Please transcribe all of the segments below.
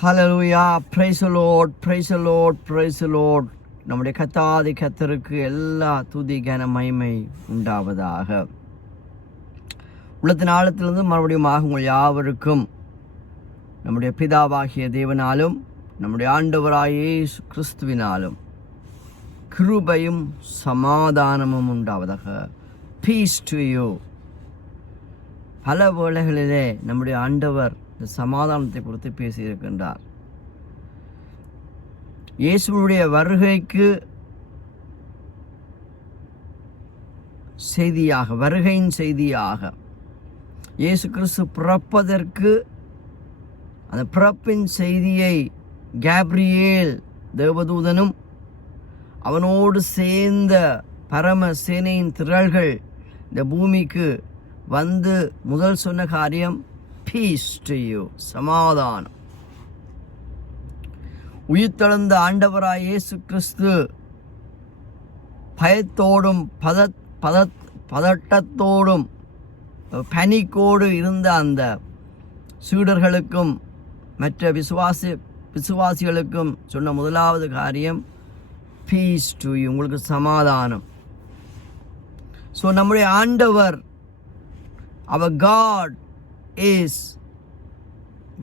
Hallelujah, praise the Lord, praise the Lord, praise the Lord. நம்முடைய கர்த்தாதி கர்த்தருக்கு எல்லா துதி கன மகிமை உண்டாவதாக. உள்ளத்தின் ஆழத்திலிருந்து மறுபடியும் உங்கள் யாவருக்கும் நம்முடைய பிதாவாகிய தேவனாலும் நம்முடைய ஆண்டவராகிய இயேசு கிறிஸ்துவினாலும் கிருபையும் சமாதானமும் உண்டாவதாக. Peace to you. பல வேளைகளிலே நம்முடைய ஆண்டவர் இந்த சமாதானத்தை குறித்து பேசியிருக்கின்றார். இயேசுவுடைய வருகைக்கு செய்தியாக, வருகையின் செய்தியாக, இயேசு கிறிஸ்து பிறப்பதற்கு அந்த பிறப்பின் செய்தியை கேப்ரியேல் தேவதூதனும் அவனோடு சேர்ந்த பரம சேனையின் திரள்கள் இந்த பூமிக்கு வந்து முதல் சொன்ன காரியம் பீஸ் டு யூ, சமாதானம். உயிர்த்தெழுந்த ஆண்டவராய் இயேசு கிறிஸ்து பயத்தோடும் பதட்டத்தோடும் பனிக்கோடு இருந்த அந்த சீடர்களுக்கும் மற்ற விசுவாசிகளுக்கும் சொன்ன முதலாவது காரியம் பீஸ் டு யூ, உங்களுக்கு சமாதானம். ஸோ நம்முடைய ஆண்டவர், our God is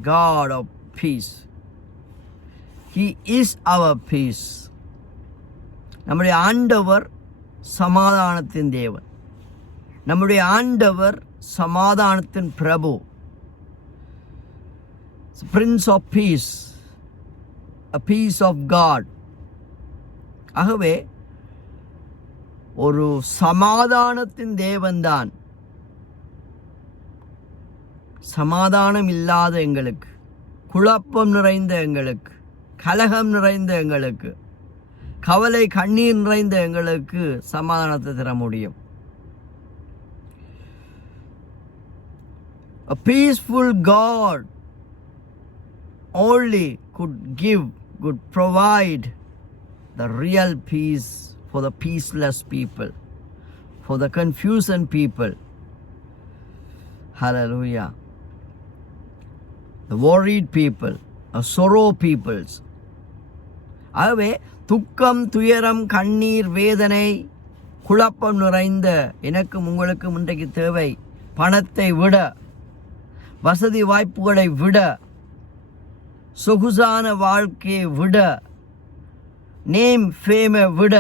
God of peace. He is our peace. நம்முடைய ஆண்டவர் சமாதானத்தின் தேவன். நம்முடைய ஆண்டவர் சமாதானத்தின் பிரபு, Prince of Peace, a peace of God. ஆகவே ஒரு சமாதானத்தின் தேவன்தான் சமாதானம் இல்லாத எங்களுக்கு, குழப்பம் நிறைந்த எங்களுக்கு, கலகம் நிறைந்த எங்களுக்கு, கவலை கண்ணீர் நிறைந்த எங்களுக்கு சமாதானத்தை தர முடியும். A peaceful God only could provide the real peace for the peaceless people, for the confused people. Hallelujah. The worried people, the sorrow peoples. ஆகவே துக்கம், துயரம், கண்ணீர், வேதனை, குழப்பம் நிறைந்த எனக்கும் உங்களுக்கும் இன்றைக்கு தேவை பணத்தை விட, வசதி வாய்ப்புகளை விட, சொகுசான வாழ்க்கையை விட, நேம் ஃபேமை விட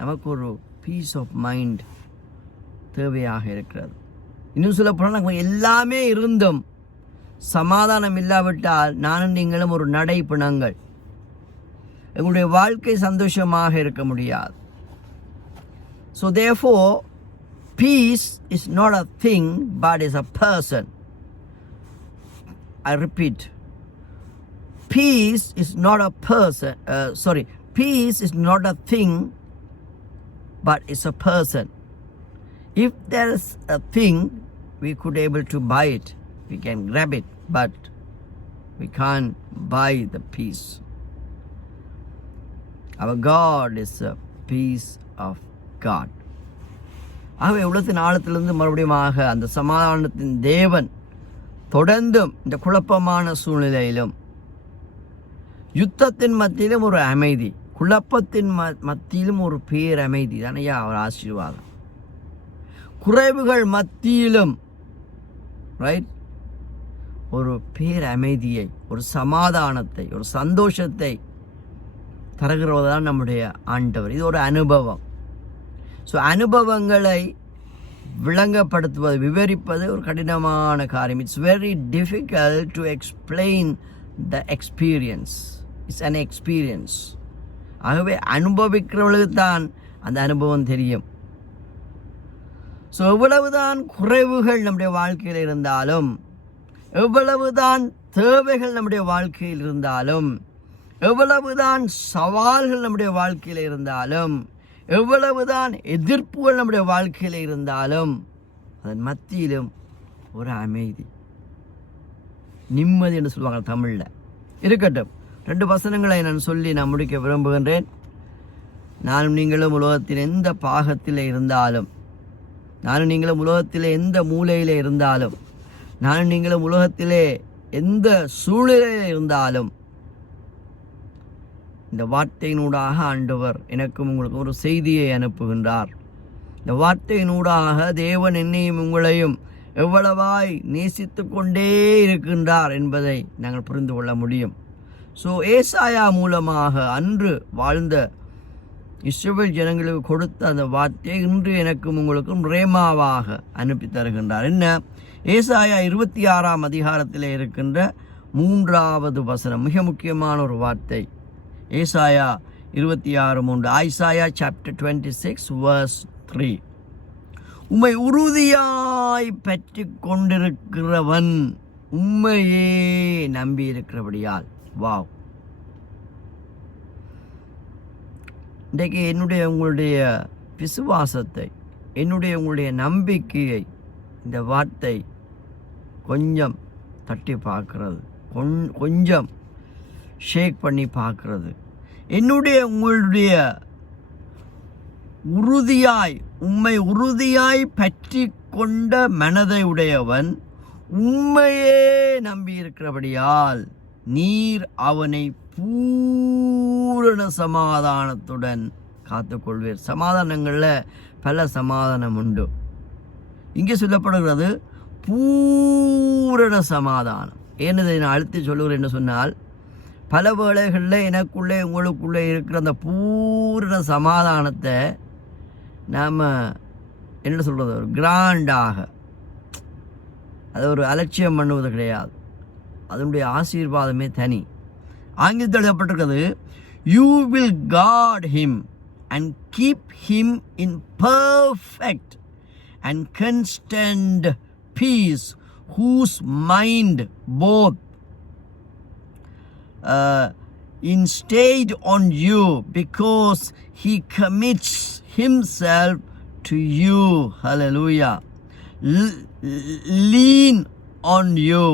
நமக்கு ஒரு பீஸ் ஆஃப் மைண்ட் தேவையாக இருக்கிறது. இன்னும் சொல்ல போனால் நமக்கு எல்லாமே இருந்தும் சமாதானம் இல்லாவிட்டால் நானும் நீங்களும் ஒரு நடைப்பிணங்கள், எங்களுடைய வாழ்க்கை சந்தோஷமாக இருக்க முடியாது. So therefore, peace is not a thing but is a person. I repeat, peace is not a person. Peace is not a thing but it's a person. If there is a thing, we could able to buy it, we can grab it, but we can't buy the peace. Our God is a peace of God. ஆகவே உள்ளத்தின் ஆழத்திலிருந்து மறுபடியும் அந்த சமாதானத்தின் தேவன் தொடர்ந்தும் இந்த குழப்பமான சூழ்நிலையிலும், யுத்தத்தின் மத்தியிலும் ஒரு அமைதி, குழப்பத்தின் மத்தியிலும் ஒரு பேர் அமைதி தானையா அவர் ஆசீர்வாதம். குறைவுகள் மத்தியிலும் ரைட் ஒரு பேர் அமைதியை, ஒரு சமாதானத்தை, ஒரு சந்தோஷத்தை தருகிறதான் நம்முடைய ஆண்டவர். இது ஒரு அனுபவம். ஸோ அனுபவங்களை விளங்கப்படுத்துவது, விவரிப்பது ஒரு கடினமான காரியம். It's very difficult to explain the experience. It's an experience. ஆகவே அனுபவிக்கிறவர்களுக்கு தான் அந்த அனுபவம் தெரியும். ஸோ எவ்வளவுதான் குறைவுகள் நம்முடைய வாழ்க்கையில் இருந்தாலும், எவ்வளவுதான் தேவைகள் நம்முடைய வாழ்க்கையில் இருந்தாலும், எவ்வளவுதான் சவால்கள் நம்முடைய வாழ்க்கையில் இருந்தாலும், எவ்வளவுதான் எதிர்ப்புகள் நம்முடைய வாழ்க்கையில் இருந்தாலும், அதன் மத்தியிலும் ஒரு அமைதி, நிம்மதி என்று சொல்லுவாங்க தமிழில் இருக்கட்டும். 2 வசனங்களை நான் சொல்லி நான் முடிக்க விரும்புகின்றேன். நானும் நீங்களும் உலகத்தின் எந்த பாகத்தில் இருந்தாலும், நானும் நீங்களும் உலகத்திலே எந்த மூலையில் இருந்தாலும், நானும் நீங்களும் உலகத்திலே எந்த சூழ்நிலையில் இருந்தாலும் இந்த வார்த்தையினூடாக ஆண்டவர் எனக்கும் உங்களுக்கு ஒரு செய்தியை அனுப்புகின்றார். இந்த வார்த்தையினூடாக தேவன் என்னையும் உங்களையும் எவ்வளவாய் நேசித்து கொண்டே இருக்கின்றார் என்பதை நாங்கள் புரிந்து கொள்ள முடியும். ஸோ ஏசாயா மூலமாக அன்று வாழ்ந்த இஸ்ரவேல் ஜனங்களுக்கு கொடுத்த அந்த வார்த்தையை இன்று எனக்கும் உங்களுக்கும் ரேமாவாக அனுப்பி தருகின்றார். என்ன? ஏசாயா 26ஆம் அதிகாரத்தில் இருக்கின்ற 3வது வசனம் மிக முக்கியமான ஒரு வார்த்தை. ஏசாயா 26:3. Isaiah chapter 26 verse 3. உம்மை உறுதியாய் பற்றி கொண்டிருக்கிறவன் உம்மையே நம்பி இருக்கிறபடியால். வாவ்! இன்றைக்கு என்னுடைய உங்களுடைய விசுவாசத்தை, என்னுடைய உங்களுடைய நம்பிக்கையை இந்த வார்த்தை கொஞ்சம் தட்டி பார்க்கிறது, கொஞ்சம் ஷேக் பண்ணி பார்க்கிறது. என்னுடைய உங்களுடைய உம்மை உறுதியாய் பற்றி கொண்ட மனதை உடையவன் உம்மையே நம்பி இருக்கிறபடியால் நீர் அவனை பூரண சமாதானத்துடன் காத்துக்கொள்வீர். சமாதானங்களில் பல சமாதானம் உண்டு. இங்கே சொல்லப்படுகிறது பூரண சமாதானம். ஏனதை நான் அழுத்தி சொல்லுகிறேன் என்று சொன்னால், பல வேளைகளில் எனக்குள்ளே உங்களுக்குள்ளே இருக்கிற அந்த பூரண சமாதானத்தை நாம் என்ன சொல்கிறது, ஒரு கிராண்டாக அதை ஒரு அலட்சியம் பண்ணுவது கிடையாது. அதனுடைய ஆசீர்வாதமே தனி. ஆங்கிலத்தில் எழுதப்பட்டிருக்கிறது, you will guard him and keep him in perfect and constant peace whose mind both stayed on you because he commits himself to you. Hallelujah. Lean on you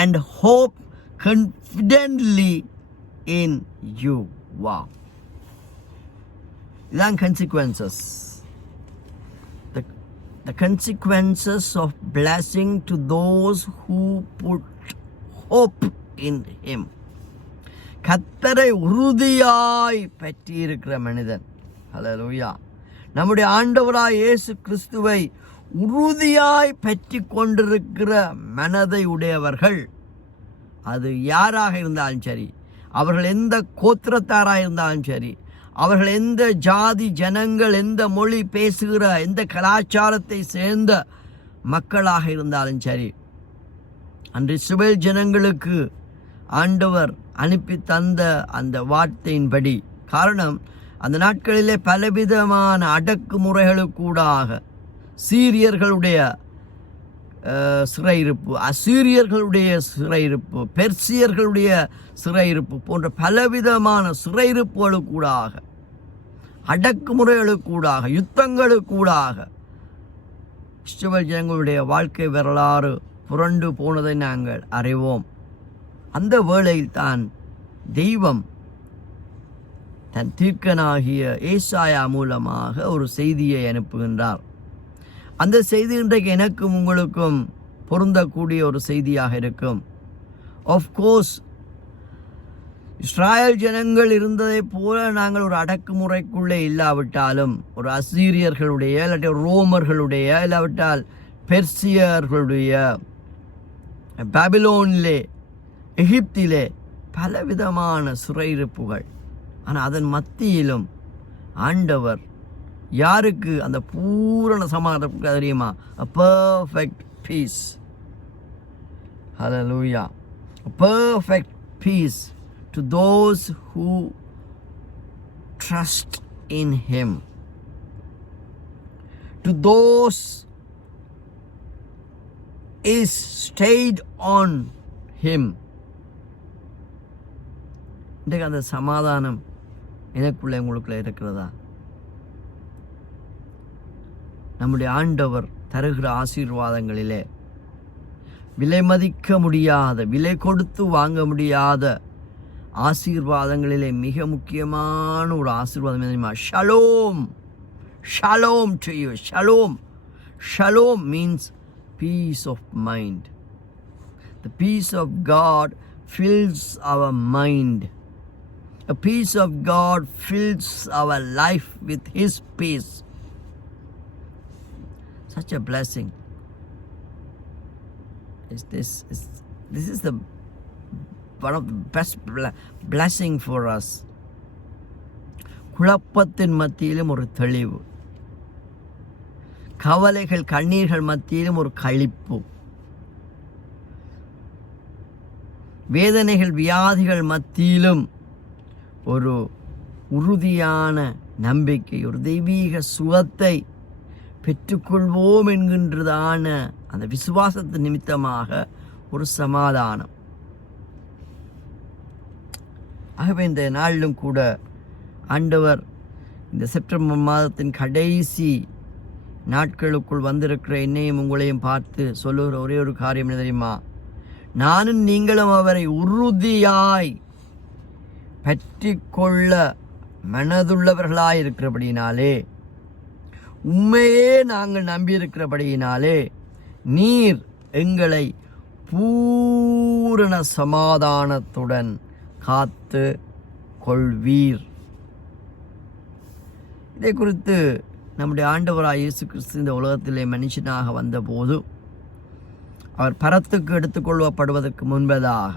and hope confidently in you. Wow. Idan consequences. The consequences of blessing to those who put hope in him. கர்த்தரை உறுதியாய் பற்றி இருக்கிற மனிதன். ஹல்லேலூயா. நம்முடைய ஆண்டவராய் இயேசு கிறிஸ்துவை உறுதியாய் பற்றி கொண்டிருக்கிற மனதை உடையவர்கள், அது யாராக இருந்தாலும் சரி, அவர்கள் எந்த கோத்திரத்தாராக இருந்தாலும் சரி, அவர்கள் எந்த ஜாதி ஜனங்கள், எந்த மொழி பேசுகிற, எந்த கலாச்சாரத்தை சேர்ந்த மக்களாக இருந்தாலும் சரி, அன்று இஸ்ரவேல் ஜனங்களுக்கு ஆண்டவர் அனுப்பி தந்த அந்த வார்த்தையின்படி, காரணம் அந்த நாட்களிலே பலவிதமான அடக்குமுறைகளுக்கூடாக சீரியர்களுடைய சிறையிருப்பு, அசீரியர்களுடைய சிறையிருப்பு, பெர்சியர்களுடைய சிறையிருப்பு போன்ற பலவிதமான சிறையிருப்புகளுக்கூடாக, அடக்குமுறைகளுக்கூடாக, யுத்தங்களுக்கூடாக இஸ்ரவேல் ஜனங்களுடைய வாழ்க்கை வரலாறு புரண்டு போனதை நாங்கள் அறிவோம். அந்த வேளையில் தான் தெய்வம் தன் தீர்க்கனாகிய ஏசாயா மூலமாக ஒரு செய்தியை அனுப்புகின்றார். அந்த செய்தி இன்றைக்கு எனக்கும் உங்களுக்கும் பொருந்தக்கூடிய ஒரு செய்தியாக இருக்கும். ஆஃப்கோர்ஸ் இஸ்ராயல் ஜனங்கள் இருந்ததை போல நாங்கள் ஒரு அடக்குமுறைக்குள்ளே இல்லாவிட்டாலும், ஒரு அசீரியர்களுடைய, இல்லாட்டி ரோமர்களுடைய, இல்லாவிட்டால் பெர்சியர்களுடைய, பாபிலோனிலே, எகிப்திலே பலவிதமான சிறையிருப்புகள். ஆனால் அதன் மத்தியிலும் ஆண்டவர் யாருக்கு அந்த பூரண சமாதானம் தெரியுமா? a perfect peace. Hallelujah. A perfect peace to those who trust in him, to those is stayed on him. இன்றைக்கு அந்த சமாதானம் எனக்குள்ளே உங்களுக்குள்ளே இருக்கிறதா? நம்முடைய ஆண்டவர் தருகிற ஆசீர்வாதங்களிலே விலை மதிக்க முடியாத, விலை கொடுத்து வாங்க முடியாத ஆசீர்வாதங்களிலே மிக முக்கியமான ஒரு ஆசீர்வாதம் தெரியுமா? Shalom. Shalom to you. Shalom. Shalom means peace of mind. The peace of God fills our mind. A peace of God fills our life with His peace. Such a blessing. This is the one of the best blessing for us. குழப்பத்தின் மத்தியிலும் ஒரு தெளிவு, கவலைகள் கண்ணீர்கள் மத்தியிலும் ஒரு களிப்பு, வேதனைகள் வியாதிகள் மத்தியிலும் ஒரு உறுதியான நம்பிக்கை, ஒரு தெய்வீக சுகத்தை பெற்றுக்கொள்வோம் என்கின்றதான அந்த விசுவாசத்தின் நிமித்தமாக ஒரு சமாதானம். ஆகவே இந்த நாளிலும் கூட ஆண்டவர் இந்த செப்டம்பர் மாதத்தின் கடைசி நாட்களுக்குள் வந்திருக்கிற என்னையும் உங்களையும் பார்த்து சொல்லுகிற ஒரே ஒரு காரியம் என்ன தெரியுமா? நானும் நீங்களும் அவரை உறுதியாய் பற்றி கொள்ள மனதுள்ளவர்களாயிருக்கிறபடியினாலே, உண்மையே நாங்கள் நம்பியிருக்கிறபடியினாலே நீர் எங்களை பூரண சமாதானத்துடன் காத்து கொள்வீர். இதை குறித்து நம்முடைய ஆண்டவராய் இயேசு கிறிஸ்து இந்த உலகத்திலே மனுஷனாக வந்தபோது அவர் பரத்துக்கு எடுத்துக்கொள்ளப்படுவதற்கு முன்பதாக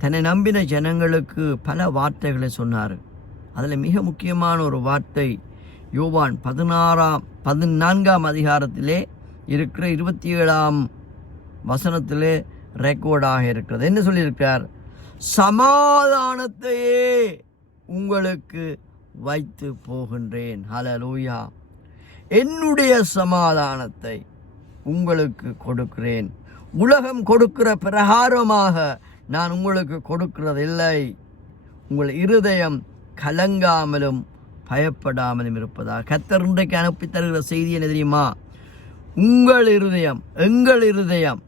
தன்னை நம்பின ஜனங்களுக்கு பல வார்த்தைகளை சொன்னார். அதில் மிக முக்கியமான ஒரு வார்த்தை யோவான் 14ஆம் அதிகாரத்திலே இருக்கிற 27ஆம் வசனத்திலே ரெக்கார்டாக இருக்கிறது. என்ன சொல்லியிருக்கிறார்? சமாதானத்தையே உங்களுக்கு வைத்து போகின்றேன். ஹல்லேலூயா. என்னுடைய சமாதானத்தை உங்களுக்கு கொடுக்கிறேன். உலகம் கொடுக்கிற பிரகாரமாக நான் உங்களுக்கு கொடுக்கிறதில்லை. உங்கள் இருதயம் கலங்காமலும் பயப்படாமலும் இருப்பதாக. கர்த்தர் இன்றைக்கு அனுப்பி தருகிற செய்தி என்ன தெரியுமா? உங்கள் இருதயம், எங்கள் இருதயம்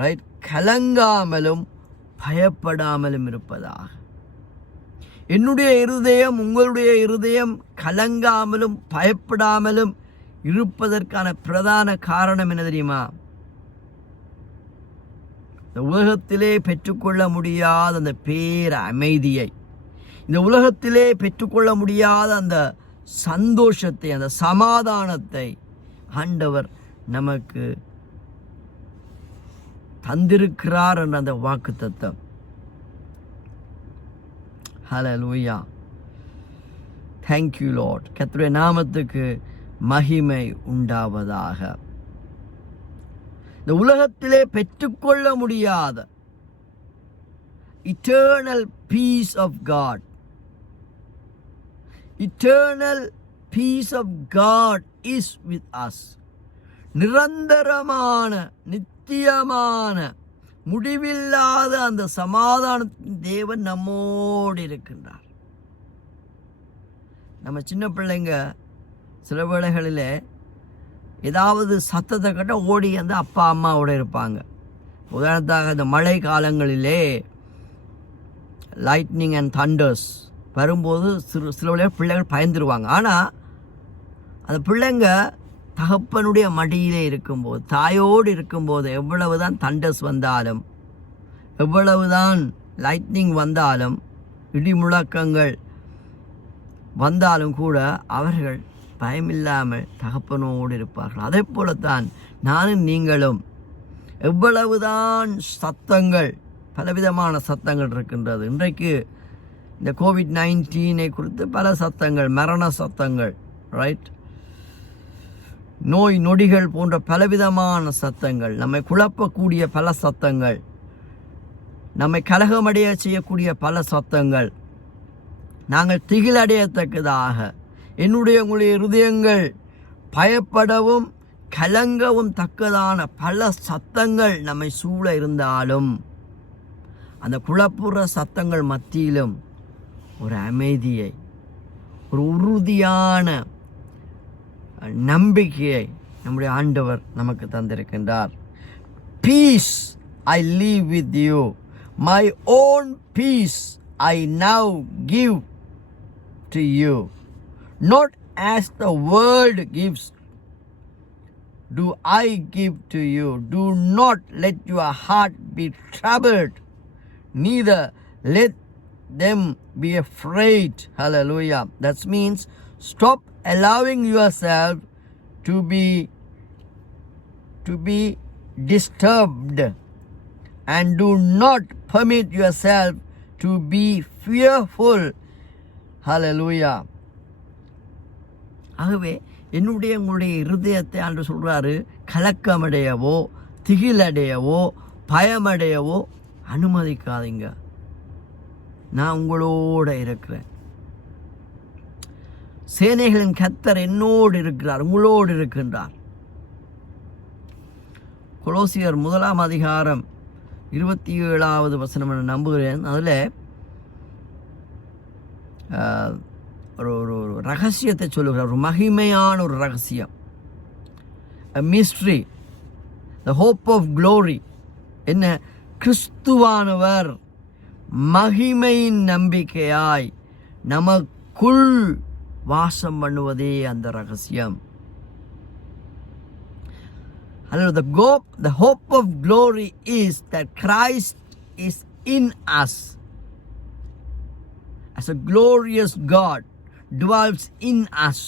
ரைட், கலங்காமலும் பயப்படாமலும் இருப்பதாக. என்னுடைய இருதயம், உங்களுடைய இருதயம் கலங்காமலும் பயப்படாமலும் இருப்பதற்கான பிரதான காரணம் என்ன தெரியுமா? இந்த உலகத்திலே பெற்றுக்கொள்ள முடியாத அந்த பேர் அமைதியை, இந்த உலகத்திலே பெற்றுக்கொள்ள முடியாத அந்த சந்தோஷத்தை, அந்த சமாதானத்தை ஆண்டவர் நமக்கு தந்திருக்கிறார் என்ற அந்த வாக்குத்தத்தம். ஹல்லேலூயா. Thank you Lord. கர்த்தருடைய நாமத்துக்கு மகிமை உண்டாவதாக. இந்த உலகத்திலே பெற்றுக்கொள்ள முடியாத eternal peace of God, eternal peace of God is with us. நிரந்தரமான, நித்தியமான, முடிவில்லாத அந்த சமாதானத்தின் தேவன் நம்மோடு இருக்கின்றார். நம்ம சின்ன பிள்ளைங்க சில வேளைகளில் ஏதாவது சத்தத்தை கட்ட ஓடி வந்து அப்பா அம்மாவோடு இருப்பாங்க. உதாரணத்தாக இந்த மழை காலங்களிலே லைட்னிங் அண்ட் தண்டர்ஸ் வரும்போது சில வேளையில் பிள்ளைகள் பயந்துருவாங்க. ஆனால் அந்த பிள்ளைங்க தகப்பனுடைய மடியிலே இருக்கும்போது, தாயோடு இருக்கும்போது, எவ்வளவுதான் தண்டர்ஸ் வந்தாலும், எவ்வளவுதான் லைட்னிங் வந்தாலும், இடி முழக்கங்கள் வந்தாலும் கூட அவர்கள் பயமில்லாமல் தகப்பனோடு இருப்பார்கள். அதே போலத்தான் நானும் நீங்களும். எவ்வளவுதான் சத்தங்கள், பலவிதமான சத்தங்கள் இருக்கின்றது. இன்றைக்கு இந்த COVID-19 குறித்து பல சத்தங்கள், மரண சத்தங்கள், ரைட், நோய் நொடிகள் போன்ற பலவிதமான சத்தங்கள், நம்மை குழப்பக்கூடிய பல சத்தங்கள், நம்மை கலகமடைய செய்யக்கூடிய பல சத்தங்கள், நாங்கள் திகிலடையத்தக்கதாக உங்களுடைய இருதயங்கள் பயப்படவும் கலங்கவும் தக்கதான பல சத்தங்கள் நம்மை சூழ இருந்தாலும், அந்த குழப்புற சத்தங்கள் மத்தியிலும் ஒரு அமைதியை, ஒரு உறுதியான நம்பிக்கையை நம்முடைய ஆண்டவர் நமக்கு தந்திருக்கின்றார். Peace I leave with you, my own peace I now give to you, not as the world gives. do I give to you. Do not let your heart be troubled, neither let them be afraid. Hallelujah. That means stop allowing yourself to be disturbed, and do not permit yourself to be fearful. Hallelujah. ஆகவே என்னுடைய உங்களுடைய இருதயத்தை ஆண்டு சொல்றாரு, கலக்கமடையவோ திகிலடையவோ பயமடையவோ அனுமதிக்காதீங்க. நான் உங்களோட இருக்கிறேன். சேனைகளின் கர்த்தர் என்னோடு இருக்கிறார், உங்களோடு இருக்கின்றார். கொலோசியர் 1 அதிகாரம் 27வது வசனம் நான் நம்புகிறேன். அதில் ஒரு ரகசியத்தை சொல்லுகிறார், ஒரு மகிமையான ஒரு ரகசியம், mystery, the hope of glory. என்ன? கிறிஸ்துவானவர் மகிமையின் நம்பிக்கையாய் நமக்குள் வாசம் பண்ணுவதே அந்த ரகசியம். The hope of glory is that Christ is in us as a glorious God dwells in us.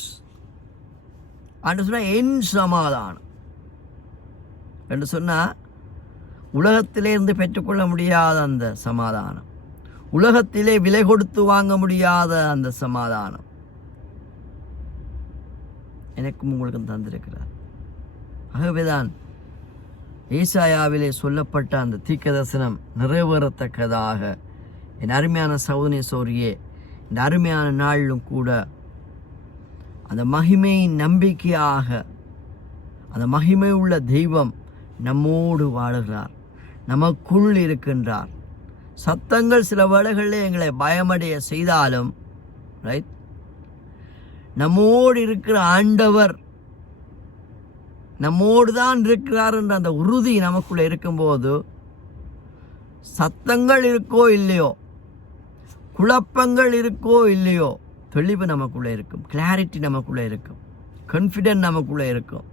என்று சொன்னால் என் சமாதானம் என்று சொன்னால் உலகத்திலே இருந்து பெற்றுக்கொள்ள முடியாத அந்த சமாதானம், உலகத்திலே விலை கொடுத்து வாங்க முடியாத அந்த சமாதானம் எனக்கும் உங்களுக்கும் தந்திருக்கிறார். ஆகவேதான் ஏசாயாவிலே சொல்லப்பட்ட அந்த தீர்க்கதரிசனம் நிறைவேறத்தக்கதாக என் அருமையான சகோதரி சோரியே, இந்த அருமையான நாளிலும் கூட அந்த மகிமையின் நம்பிக்கையாக அந்த மகிமை உள்ள தெய்வம் நம்மோடு வாழுகிறார், நமக்குள் இருக்கின்றார். சத்தங்கள் சில வேளைகளில் எங்களை பயமடைய செய்தாலும், ரைட், நம்மோடு இருக்கிற ஆண்டவர் நம்மோடு தான் இருக்கிறார் என்ற அந்த உறுதி நமக்குள்ளே இருக்கும்போது சத்தங்கள் இருக்கோ இல்லையோ, குழப்பங்கள் இருக்கோ இல்லையோ, தெளிவு நமக்குள்ளே இருக்கும், கிளாரிட்டி நமக்குள்ளே இருக்கும், கான்ஃபிடென்ட் நமக்குள்ளே இருக்கும்,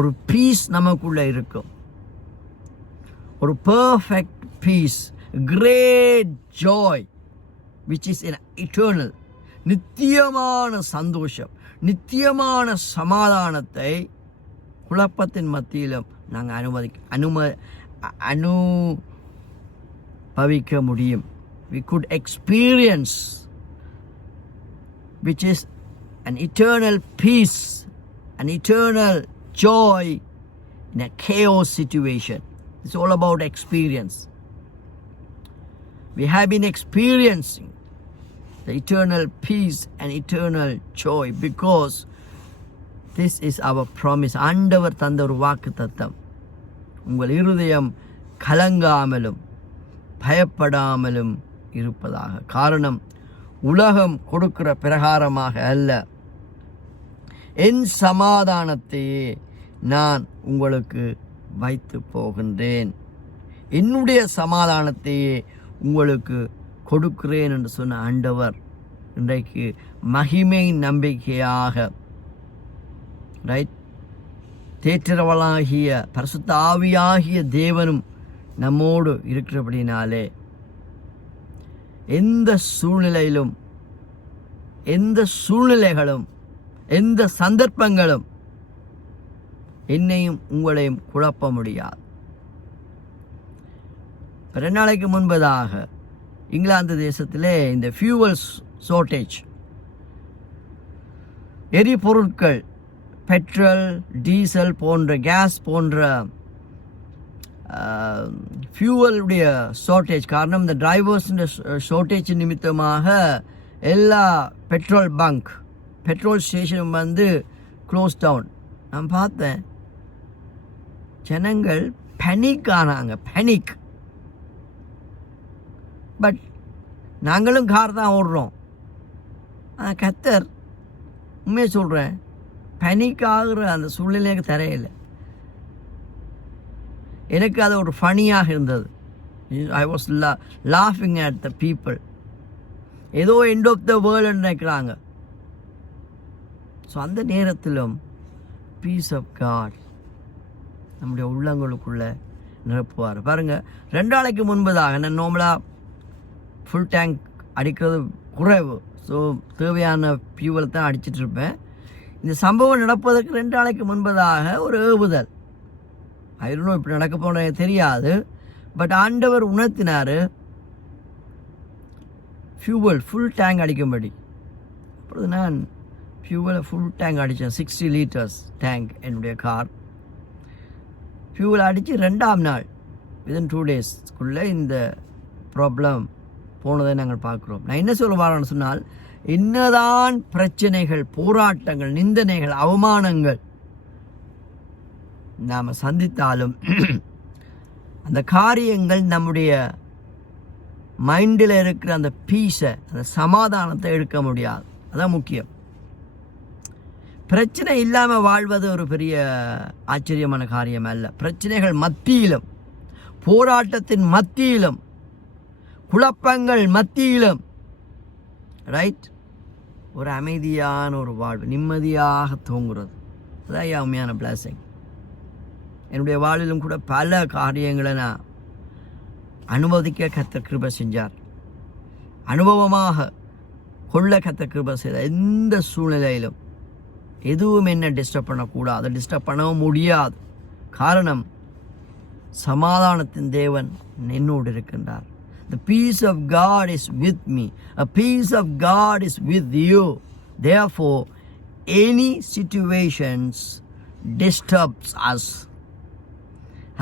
ஒரு பீஸ் நமக்குள்ளே இருக்கும், ஒரு perfect peace, great joy which is in eternal, நித்தியமான சந்தோஷம், நித்தியமான சமாதானத்தை குழப்பத்தின் மத்தியிலும் நாங்கள் அனுபவிக்க முடியும். We could experience, which is an eternal peace, an eternal joy in a chaos situation. It's all about experience. We have been experiencing the eternal peace and eternal joy because this is our promise. ஆண்டவர் தந்த ஒரு வாக்கு தத்தம். உங்கள் இருதயம் கலங்காமலும் பயப்படாமலும் இருப்பதாக. காரணம், உலகம் கொடுக்கிற பிரகாரமாக அல்ல, என் சமாதானத்தையே நான் உங்களுக்கு வைத்து போகின்றேன், என்னுடைய சமாதானத்தையே உங்களுக்கு கொடுக்கிறேன் என்று சொன்ன ஆண்டவர் இன்றைக்கு மகிமை நம்பிக்கையாக, ரைட், தேற்றரவளாகிய பரிசுத்த ஆவியாகிய தேவனும் நம்மோடு இருக்கிறபடினாலே எந்த சூழ்நிலையிலும், எந்த சூழ்நிலைகளும், எந்த சந்தர்ப்பங்களும் என்னையும் உங்களையும் குழப்ப முடியாது. 2 நாளைக்கு முன்பதாக இங்கிலாந்து தேசத்திலே இந்த ஃபியூவல் ஷார்ட்டேஜ், எரிபொருட்கள், பெட்ரோல், டீசல் போன்ற, கேஸ் போன்ற ஃபியூவலுடைய ஷார்ட்டேஜ் காரணம், இந்த டிரைவர்ஸ் ஷார்ட்டேஜ் நிமித்தமாக எல்லா பெட்ரோல் பங்க், பெட்ரோல் ஸ்டேஷனும் வந்து க்ளோஸ் டவுன். நான் பார்த்தேன், ஜனங்கள் பேனிக் ஆனாங்க, பேனிக். பட் நாங்களும் கார் தான் ஓடுறோம். ஆனால் கர்த்தர், உண்மையை சொல்கிறேன், பேனிக் ஆகிற அந்த சூழ்நிலை எனக்கு தரையில்லை. எனக்கு அது ஒரு ஃபனியாக இருந்தது. ஐ வாஸ் லாஃபிங் அட் த பீப்புள். ஏதோ எண்ட் ஆஃப் த வேர்ல்டுன்னு நினைக்கிறாங்க. ஸோ அந்த நேரத்திலும் பீஸ் ஆஃப் காட், நம்முடைய உள்ளங்களுக்குள்ளே நிரப்புவார். பாருங்கள், 2 நாளைக்கு முன்பதாக நான் நார்மலாக ஃபுல் டேங்க் அடிக்கிறது குறைவு. ஸோ தேவையான ஃபியூவல் தான் அடிச்சிட்ருப்பேன். இந்த சம்பவம் நடப்பதற்கு 2 நாளைக்கு முன்பதாக ஒரு ஏவுதல், இன்னும் இப்படி நடக்க போன தெரியாது. பட் ஆண்டவர் உணர்த்தினார் ஃபியூவல் ஃபுல் டேங்க் அடிக்கும்படி. அப்பொழுது நான் ஃபியூவலை ஃபுல் டேங்க் அடித்தேன். 60 லிட்டர்ஸ் டேங்க் என்னுடைய கார். ஃபியூவல் அடித்து 2ஆம் நாள் வித்தின் 2 டேஸ்க்குள்ளே இந்த ப்ராப்ளம் போனதை நாங்கள் பார்க்குறோம். நான் என்ன சொல்ல வரேன்னு சொன்னால், என்னதான் பிரச்சனைகள், போராட்டங்கள், நிந்தனைகள், அவமானங்கள் நாம் சந்தித்தாலும் அந்த காரியங்கள் நம்முடைய மைண்டில் இருக்கிற அந்த பீஸை, அந்த சமாதானத்தை எடுக்க முடியாது. அதான் முக்கியம். பிரச்சனை இல்லாமல் வாழ்வது ஒரு பெரிய ஆச்சரியமான காரியம் அல்ல. பிரச்சனைகள் மத்தியிலும், போராட்டத்தின் மத்தியிலும், குழப்பங்கள் மத்தியிலும் ரைட் ஒரு அமைதியான ஒரு வாழ்வு, நிம்மதியாக தூங்குறது, அதான் உண்மையான பிளஸிங். என்னுடைய வாழ்விலும் கூட பல காரியங்களை நான் அனுமதிக்க கர்த்தர் கிருபை செஞ்சார். அனுபவமாக கொள்ள கர்த்தர் கிருபை செய்தார். எந்த சூழ்நிலையிலும் எதுவும் என்ன டிஸ்டர்ப் பண்ணக்கூடாது, டிஸ்டர்ப் பண்ணவும் முடியாது. காரணம், சமாதானத்தின் தேவன் என்னோடு இருக்கின்றார். The peace of God is with me. A peace of God is with you. Therefore, any situations disturbs us.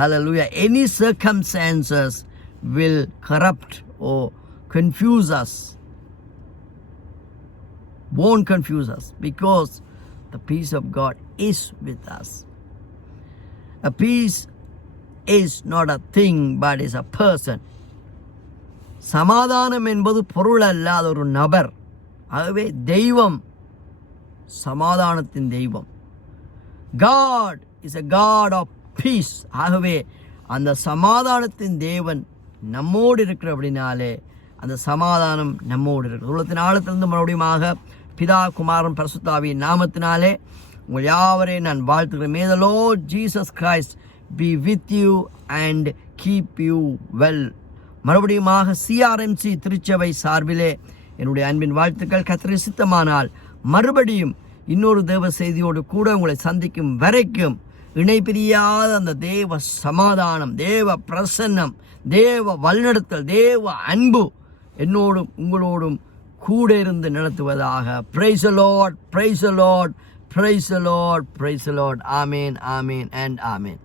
Hallelujah. Any circumstances will corrupt or confuse us. Won't confuse us because the peace of God is with us. A peace is not a thing but is a person. சமாதானம் என்பது பொருள் அல்ல, அது ஒரு நபர். ஆகவே தெய்வம் சமாதானத்தின் தெய்வம். God is a God of peace. ஆகவே அந்த சமாதானத்தின் தேவன் நம்மோடு இருக்கிற அப்படின்னாலே அந்த சமாதானம் நம்மோடு இருக்கிறது. உள்ளத்தின் ஆழத்திலிருந்து மறுபடியுமாக பிதா, குமாரன், பரிசுத்தாவியின் நாமத்தினாலே உங்கள் யாவரையும் நான் வாழ்த்துக்கிறேன். May the Lord Jesus Christ be with you and keep you well. மறுபடியுமாக CRMC திருச்சபை சார்பிலே என்னுடைய அன்பின் வாழ்த்துக்கள். கர்த்தருக்கு சித்தமானால் மறுபடியும் இன்னொரு தேவ செய்தியோடு கூட உங்களை சந்திக்கும் வரைக்கும் இணைப்பிரியாத அந்த தேவ சமாதானம், தேவ பிரசன்னம், தேவ வழிநடத்தல், தேவ அன்பு என்னோடும் உங்களோடும் கூட இருந்து நடத்துவதாக. Praise the Lord, praise the Lord, praise the Lord, praise the Lord. Amen, amen and amen.